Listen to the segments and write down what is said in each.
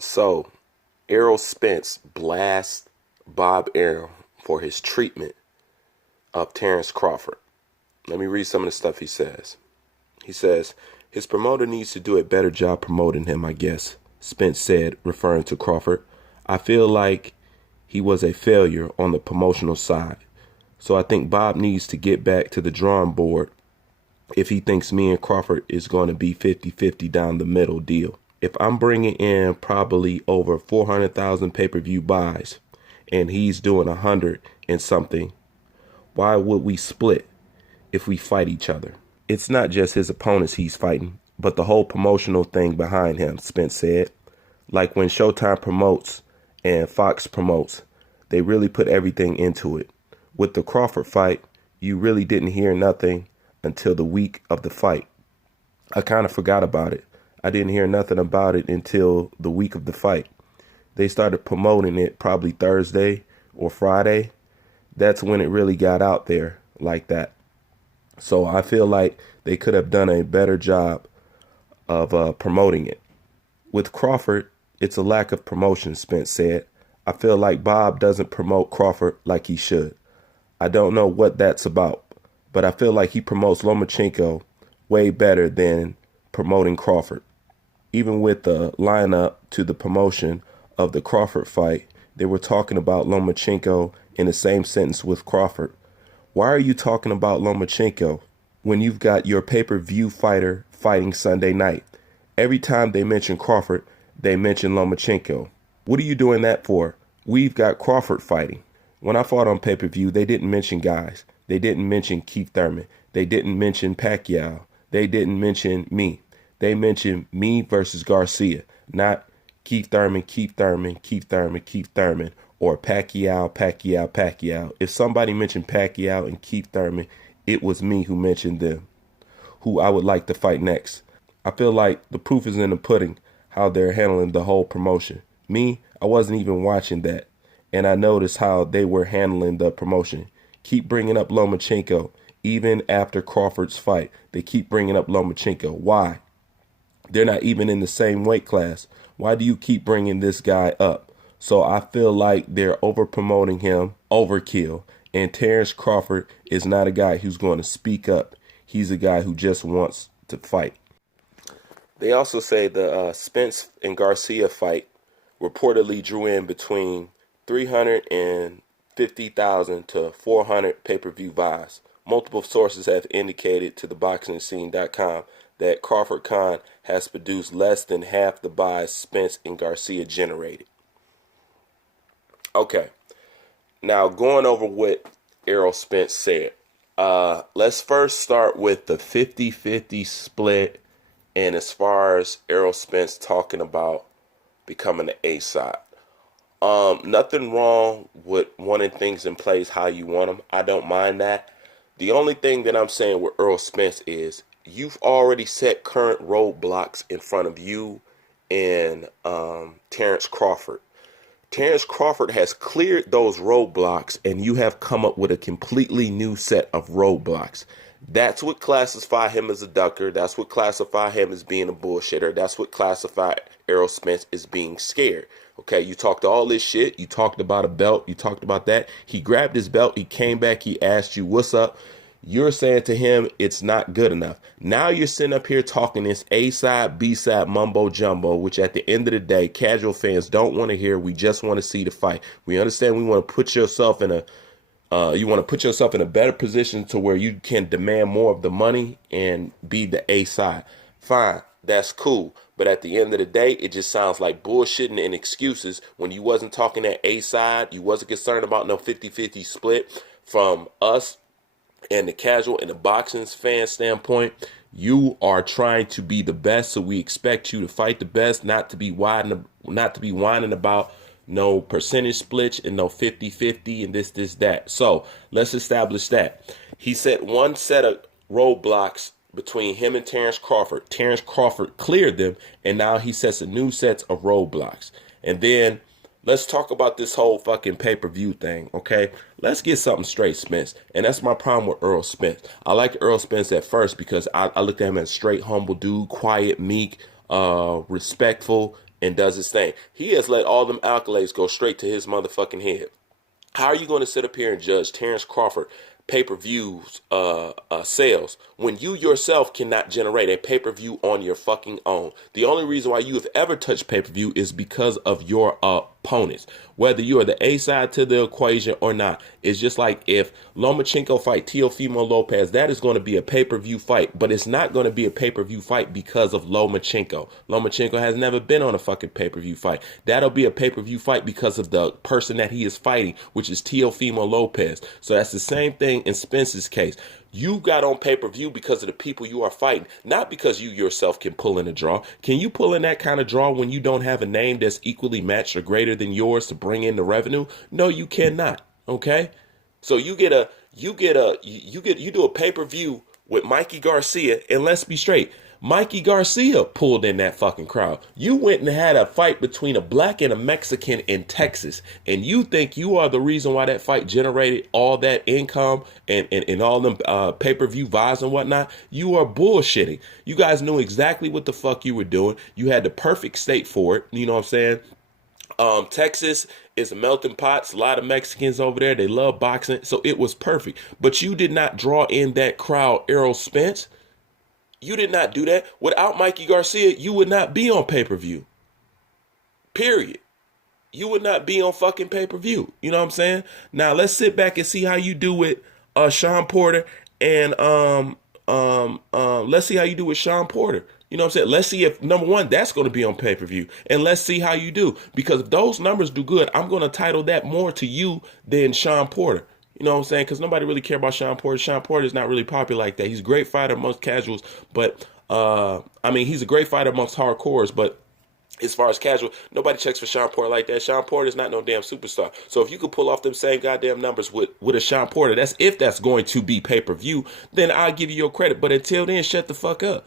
So, Errol Spence blasts Bob Arum for his treatment of Terence Crawford. Let me read some of the stuff he says. He says, his promoter needs to do a better job promoting him, I guess, Spence said, referring to Crawford. I feel like he was a failure on the promotional side. So I think Bob needs to get back to the drawing board if he thinks me and Crawford is going to be 50-50 down the middle deal. If I'm bringing in probably over 400,000 pay-per-view buys and he's doing 100 and something, why would we split if we fight each other? It's not just his opponents he's fighting, but the whole promotional thing behind him, Spence said. Like when Showtime promotes and Fox promotes, they really put everything into it. With the Crawford fight, you really didn't hear nothing until the week of the fight. I kind of forgot about it. I didn't hear nothing about it until the week of the fight. They started promoting it probably Thursday or Friday. That's when it really got out there like that. So I feel like they could have done a better job of promoting it. With Crawford, it's a lack of promotion, Spence said. I feel like Bob doesn't promote Crawford like he should. I don't know what that's about, but I feel like he promotes Lomachenko way better than promoting Crawford. Even with the lineup to the promotion of the Crawford fight, they were talking about Lomachenko in the same sentence with Crawford. Why are you talking about Lomachenko when you've got your pay-per-view fighter fighting Sunday night? Every time they mention Crawford, they mention Lomachenko. What are you doing that for? We've got Crawford fighting. When I fought on pay-per-view, they didn't mention guys. They didn't mention Keith Thurman. They didn't mention Pacquiao. They didn't mention me. They mentioned me versus Garcia, not Keith Thurman, Keith Thurman, Keith Thurman, Keith Thurman, or Pacquiao, Pacquiao, Pacquiao. If somebody mentioned Pacquiao and Keith Thurman, it was me who mentioned them, who I would like to fight next. I feel like the proof is in the pudding, how they're handling the whole promotion. Me, I wasn't even watching that, and I noticed how they were handling the promotion. Keep bringing up Lomachenko. Even after Crawford's fight, they keep bringing up Lomachenko. Why? They're not even in the same weight class. Why do you keep bringing this guy up? So I feel like they're over promoting him, overkill. And Terence Crawford is not a guy who's going to speak up. He's a guy who just wants to fight. They also say the Spence and Garcia fight reportedly drew in between 350,000 to 400 pay-per-view buys. Multiple sources have indicated to theboxingscene.com that Crawford Khan has produced less than half the buys Spence and Garcia generated. Okay, now going over what Errol Spence said. Let's first start with the 50-50 split, and as far as Errol Spence talking about becoming the A side. Nothing wrong with wanting things in place how you want them. I don't mind that. The only thing that I'm saying with Errol Spence is you've already set current roadblocks in front of you and Terence Crawford. Terence Crawford has cleared those roadblocks, and you have come up with a completely new set of roadblocks. That's what classify him as a ducker. That's what classify him as being a bullshitter. That's what classify Errol Spence as being scared. Okay, you talked all this shit. You talked about a belt. You talked about that. He grabbed his belt. He came back. He asked you, what's up? You're saying to him, it's not good enough. Now you're sitting up here talking this A-side, B-side mumbo jumbo, which at the end of the day, casual fans don't want to hear. We just want to see the fight. We understand we want to put yourself in a better position to where you can demand more of the money and be the A side. Fine, that's cool. But at the end of the day, it just sounds like bullshitting and excuses when you wasn't talking that A side. You wasn't concerned about no 50-50 split from us and the casual and the boxing fan standpoint. You are trying to be the best, so we expect you to fight the best, not to be whining about no percentage splits and no 50-50 and this, that. So let's establish that. He set one set of roadblocks between him and Terence Crawford. Terence Crawford cleared them, and now he sets a new set of roadblocks. And then let's talk about this whole fucking pay-per-view thing, okay? Let's get something straight, Spence. And that's my problem with Errol Spence. I liked Errol Spence at first because I looked at him as a straight, humble dude, quiet, meek, respectful, and does his thing. He has let all them accolades go straight to his motherfucking head. How are you going to sit up here and judge Terence Crawford pay-per-views sales when you yourself cannot generate a pay-per-view on your fucking own? The only reason why you have ever touched pay-per-view is because of your opponents. Whether you are the A side to the equation or not, it's just like if Lomachenko fight Teofimo Lopez, that is going to be a pay-per-view fight, but it's not going to be a pay-per-view fight because of Lomachenko. Lomachenko has never been on a fucking pay-per-view fight. That'll be a pay-per-view fight because of the person that he is fighting, which is Teofimo Lopez. So that's the same thing in Spence's case. You got on pay-per-view because of the people you are fighting, not because you yourself can pull in a draw. Can you pull in that kind of draw when you don't have a name that's equally matched or greater than yours to bring in the revenue? No, you cannot. Okay? So you do a pay-per-view with Mikey Garcia, and let's be straight. Mikey Garcia pulled in that fucking crowd. You went and had a fight between a black and a Mexican in Texas, and you think you are the reason why that fight generated all that income and all them pay-per-view buys and whatnot? You are bullshitting. You guys knew exactly what the fuck you were doing. You had the perfect state for it. You know what I'm saying? Texas is a melting pot. It's a lot of Mexicans over there. They love boxing. So it was perfect. But you did not draw in that crowd, Errol Spence. You did not do that. Without Mikey Garcia, you would not be on pay-per-view. Period. You would not be on fucking pay-per-view. You know what I'm saying? Now let's sit back and see how you do with Sean Porter and let's see how you do with Sean Porter. You know what I'm saying? Let's see if, number one, that's going to be on pay-per-view. And let's see how you do. Because if those numbers do good, I'm going to title that more to you than Sean Porter. You know what I'm saying? Because nobody really care about Sean Porter. Sean Porter is not really popular like that. He's a great fighter amongst casuals. But, he's a great fighter amongst hardcores. But as far as casual, nobody checks for Sean Porter like that. Sean Porter is not no damn superstar. So if you could pull off them same goddamn numbers with a Sean Porter, that's going to be pay-per-view, then I'll give you your credit. But until then, shut the fuck up.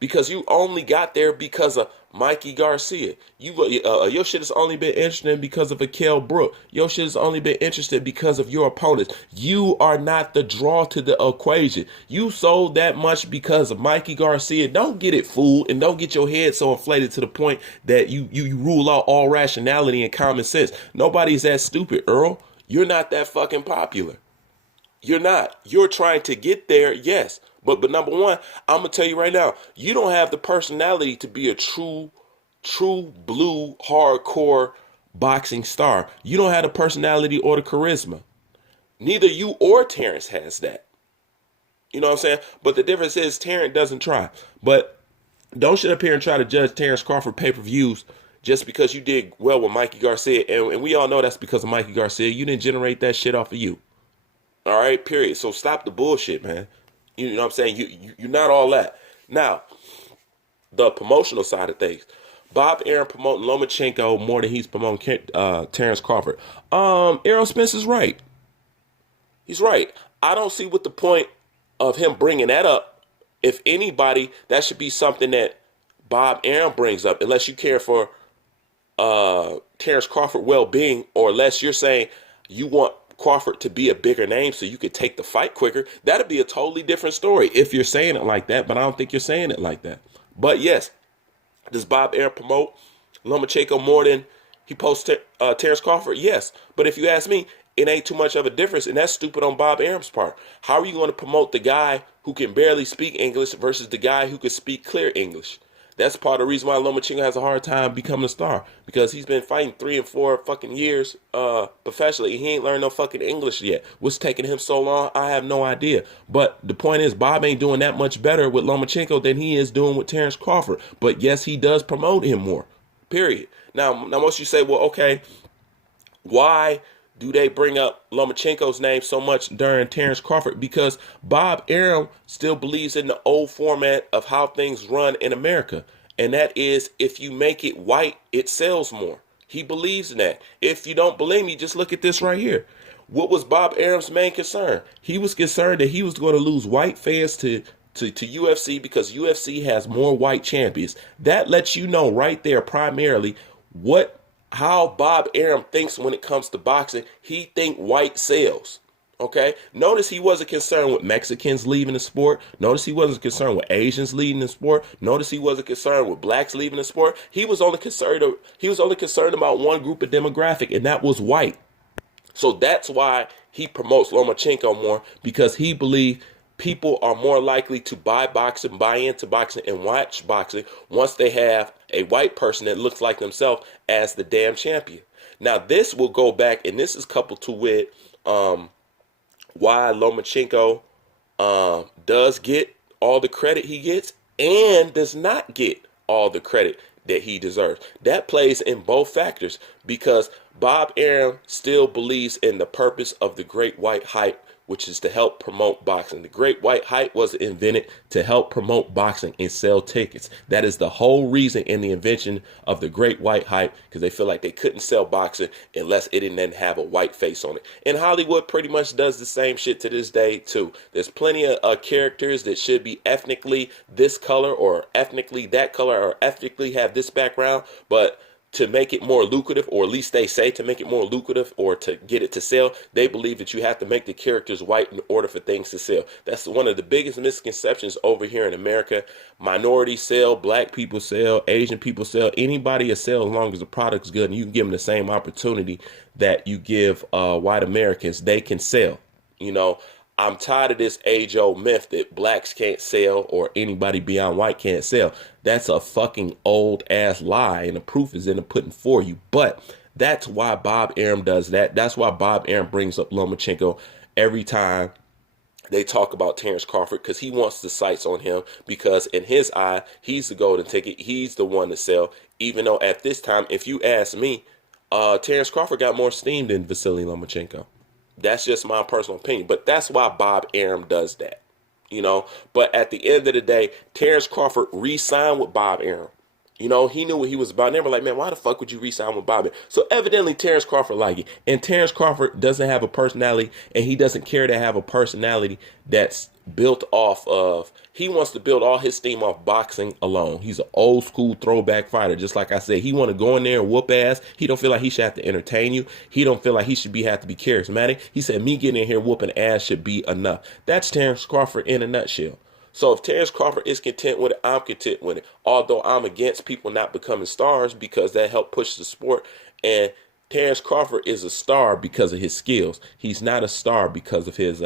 Because you only got there because of Mikey Garcia. Your shit has only been interesting because of Akel Brook. Your shit has only been interested because of your opponents. You are not the draw to the equation. You sold that much because of Mikey Garcia. Don't get it fooled, and don't get your head so inflated to the point that you rule out all rationality and common sense. Nobody's that stupid, Earl. You're not that fucking popular. You're not. You're trying to get there, yes. But number one, I'm going to tell you right now, you don't have the personality to be a true blue, hardcore boxing star. You don't have the personality or the charisma. Neither you or Terence has that. You know what I'm saying? But the difference is Terence doesn't try. But don't sit up here and try to judge Terence Crawford pay-per-views just because you did well with Mikey Garcia. And we all know that's because of Mikey Garcia. You didn't generate that shit off of you. All right, period. So stop the bullshit, man. You know what I'm saying? You're not all that. Now, the promotional side of things. Bob Arum promoting Lomachenko more than he's promoting Terence Crawford. Errol Spence is right. He's right. I don't see what the point of him bringing that up. If anybody, that should be something that Bob Arum brings up, unless you care for Terence Crawford well-being, or unless you're saying you want Crawford to be a bigger name so you could take the fight quicker. That'd be a totally different story if you're saying it like that, but I don't think you're saying it like that. But yes, does Bob Arum promote Lomachenko more than he posts Terence Crawford? Yes. But if you ask me, it ain't too much of a difference, and that's stupid on Bob Arum's part. How are you going to promote the guy who can barely speak English versus the guy who can speak clear English? That's part of the reason why Lomachenko has a hard time becoming a star, because he's been fighting 3 and 4 fucking years professionally. He ain't learned no fucking English yet. What's taking him so long, I have no idea. But the point is, Bob ain't doing that much better with Lomachenko than he is doing with Terence Crawford. But yes, he does promote him more. Period. Now most of you say, well, okay, why do they bring up Lomachenko's name so much during Terence Crawford? Because Bob Arum still believes in the old format of how things run in America. And that is, if you make it white, it sells more. He believes in that. If you don't believe me, just look at this right here. What was Bob Arum's main concern? He was concerned that he was going to lose white fans to UFC because UFC has more white champions. That lets you know right there primarily how Bob Arum thinks when it comes to boxing. He think white sells. Okay. Notice he wasn't concerned with Mexicans leaving the sport. Notice he wasn't concerned with Asians leaving the sport. Notice he wasn't concerned with blacks leaving the sport. He was only concerned about one group of demographic, and that was white. So that's why he promotes Lomachenko more, because he believes people are more likely to buy boxing, buy into boxing, and watch boxing once they have a white person that looks like themselves as the damn champion. Now this will go back, and this is coupled to with why Lomachenko does get all the credit he gets and does not get all the credit that he deserves. That plays in both factors, because Bob Arum still believes in the purpose of the Great White Hype, which is to help promote boxing. The Great White Hype was invented to help promote boxing and sell tickets. That is the whole reason in the invention of the Great White Hype, because they feel like they couldn't sell boxing unless it didn't have a white face on it. And Hollywood pretty much does the same shit to this day too. There's plenty of characters that should be ethnically this color or ethnically that color or ethnically have this background, but to make it more lucrative, or at least they say to make it more lucrative or to get it to sell, they believe that you have to make the characters white in order for things to sell. That's one of the biggest misconceptions over here in America. Minorities sell, black people sell, Asian people sell, anybody will sell as long as the product's good and you can give them the same opportunity that you give white Americans. They can sell. You know, I'm tired of this age-old myth that blacks can't sell or anybody beyond white can't sell. That's a fucking old-ass lie, and the proof is in the pudding for you. But that's why Bob Arum does that. That's why Bob Arum brings up Lomachenko every time they talk about Terence Crawford, because he wants the sights on him, because in his eye, he's the golden ticket. He's the one to sell, even though at this time, if you ask me, Terence Crawford got more steam than Vasily Lomachenko. That's just my personal opinion. But that's why Bob Arum does that, you know. But at the end of the day, Terence Crawford re-signed with Bob Arum. You know, he knew what he was about. And they were like, man, why the fuck would you re-sign with Bob Arum? So evidently Terence Crawford liked it. And Terence Crawford doesn't have a personality, and he doesn't care to have a personality that's built off of, he wants to build all his steam off boxing alone. He's an old school throwback fighter. Just like I said, he want to go in there and whoop ass. He don't feel like he should have to entertain you. He don't feel like he should have to be charismatic. He said, me getting in here whooping ass should be enough. That's Terence Crawford in a nutshell. So if Terence Crawford is content with it, I'm content with it. Although I'm against people not becoming stars, because that helped push the sport. And Terence Crawford is a star because of his skills. He's not a star because of his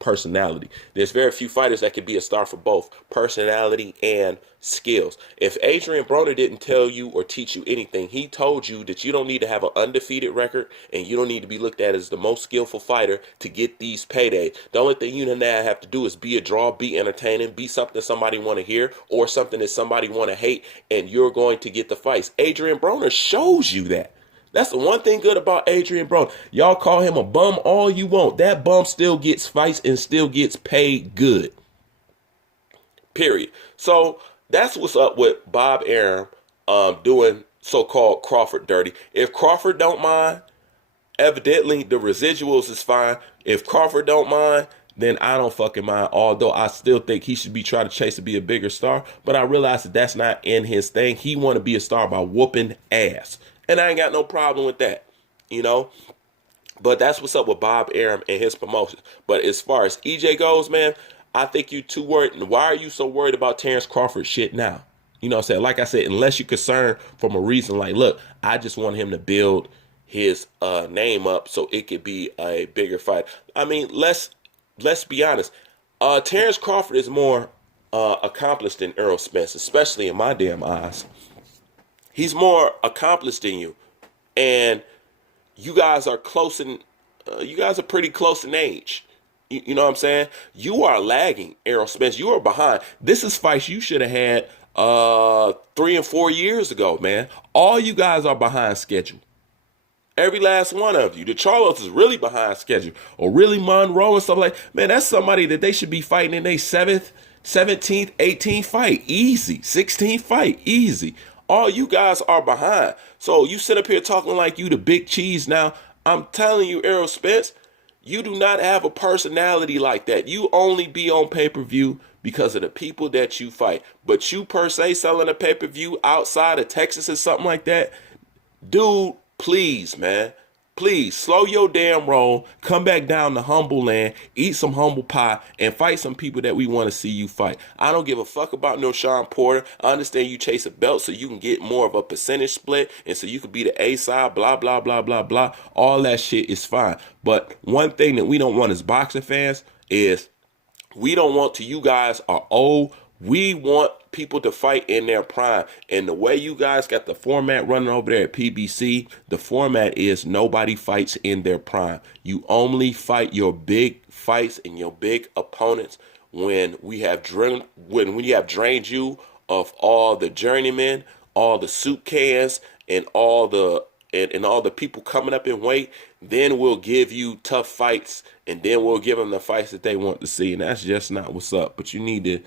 personality. There's very few fighters that can be a star for both personality and skills. If Adrian Broner didn't tell you or teach you anything, he told you that you don't need to have an undefeated record and you don't need to be looked at as the most skillful fighter to get these paydays. The only thing you now have to do is be a draw, be entertaining, be something somebody want to hear or something that somebody want to hate, and you're going to get the fights. Adrian Broner shows you that. That's the one thing good about Adrian Broner. Y'all call him a bum all you want. That bum still gets fights and still gets paid good. Period. So that's what's up with Bob Arum doing so-called Crawford dirty. If Crawford don't mind, evidently the residuals is fine. If Crawford don't mind, then I don't fucking mind. Although I still think he should be trying to chase to be a bigger star. But I realize that that's not in his thing. He want to be a star by whooping ass. And I ain't got no problem with that, you know. But that's what's up with Bob Arum and his promotions. But as far as EJ goes, man, I think you too worried. Why are you so worried about Terence Crawford shit now? You know what I'm saying? Like I said, unless you're concerned from a reason like, look, I just want him to build his name up so it could be a bigger fight. I mean, let's be honest. Terence Crawford is more accomplished than Errol Spence, especially in my damn eyes. He's more accomplished than you, and you guys are close in. You guys are pretty close in age. You know what I'm saying? You are lagging, Errol Spence. You are behind. This is fights you should have had 3 and 4 years ago, man. All you guys are behind schedule. Every last one of you. The Charlos is really behind schedule, or really Monroe and stuff like. Man, that's somebody that they should be fighting in their 7th, 17th, 18th fight, easy. 16th fight, easy. All you guys are behind. So you sit up here talking like you the big cheese now. I'm telling you, Errol Spence, you do not have a personality like that. You only be on pay-per-view because of the people that you fight. But you per se selling a pay-per-view outside of Texas or something like that, dude, please, man. Please slow your damn roll. Come back down to humble land, eat some humble pie, and fight some people that we want to see you fight. I don't give a fuck about no Sean Porter. I understand you chase a belt so you can get more of a percentage split and so you can be the A side, blah, blah, blah, blah, blah. All that shit is fine. But one thing that we don't want as boxing fans is we don't want to, you guys are old. We want people to fight in their prime. And the way you guys got the format running over there at PBC, the format is nobody fights in their prime. You only fight your big fights and your big opponents when we have drained you of all the journeymen, all the soup cans, and all the all the people coming up in weight. Then we'll give you tough fights, and then we'll give them the fights that they want to see. And that's just not what's up. But you need to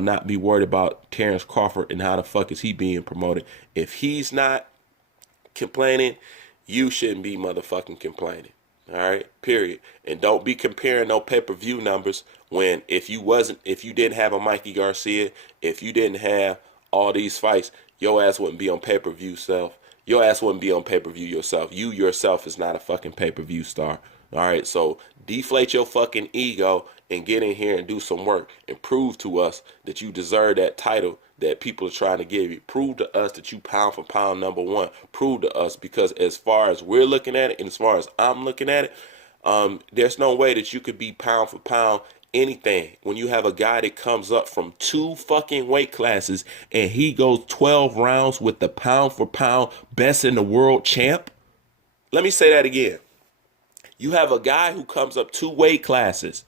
not be worried about Terence Crawford and how the fuck is he being promoted. If he's not complaining, you shouldn't be motherfucking complaining. All right, period. And don't be comparing no pay-per-view numbers when if you didn't have a Mikey Garcia, if you didn't have all these fights, your ass wouldn't be on pay-per-view self. Your ass wouldn't be on pay-per-view yourself. You yourself is not a fucking pay-per-view star. All right, so deflate your fucking ego and get in here and do some work and prove to us that you deserve that title that people are trying to give you. Prove to us that you pound for pound number one. Prove to us, because as far as we're looking at it and as far as I'm looking at it, there's no way that you could be pound for pound anything when you have a guy that comes up from 2 fucking weight classes and he goes 12 rounds with the pound for pound best in the world champ. Let me say that again. You have a guy who comes up 2 weight classes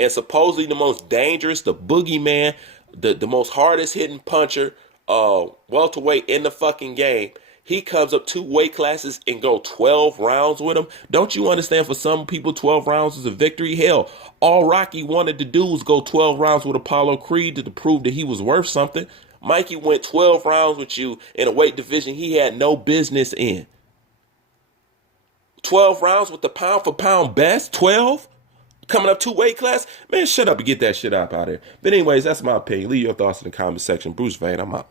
and supposedly the most dangerous, the boogeyman, the most hardest hitting puncher, welterweight in the fucking game. He comes up 2 weight classes and go 12 rounds with him. Don't you understand? For some people, 12 rounds is a victory. Hell, all Rocky wanted to do was go 12 rounds with Apollo Creed to prove that he was worth something. Mikey went 12 rounds with you in a weight division he had no business in. 12 rounds with the pound for pound best. 12? Coming up 2 weight class? Man, shut up and get that shit up out of here. But anyways, that's my opinion. Leave your thoughts in the comment section. Bruce Vane, I'm out.